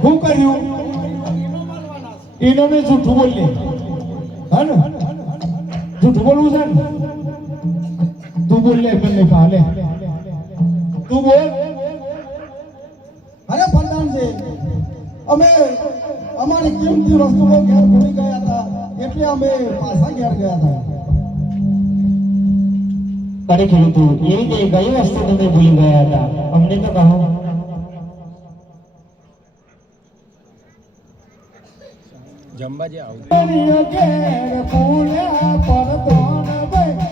શું કર્યું એને જૂઠું બોલી હા ને જૂઠું બોલવું છે ને તું બોલ લે મને હાલે તું બોલ અરે પ્રધાનજી અમે અમારી કિંમતી વસ્તુઓ ઘેર ભૂલી ગયા હતા એટલે અમે પાછા ઘેર ગયા હતા અરે ખેડૂતો એ રીતે કઈ વસ્તુ તમે ભૂલી ગયા હતા અમને તો કહો જમવા જે આવતું ઘેર ભૂલ્યા પર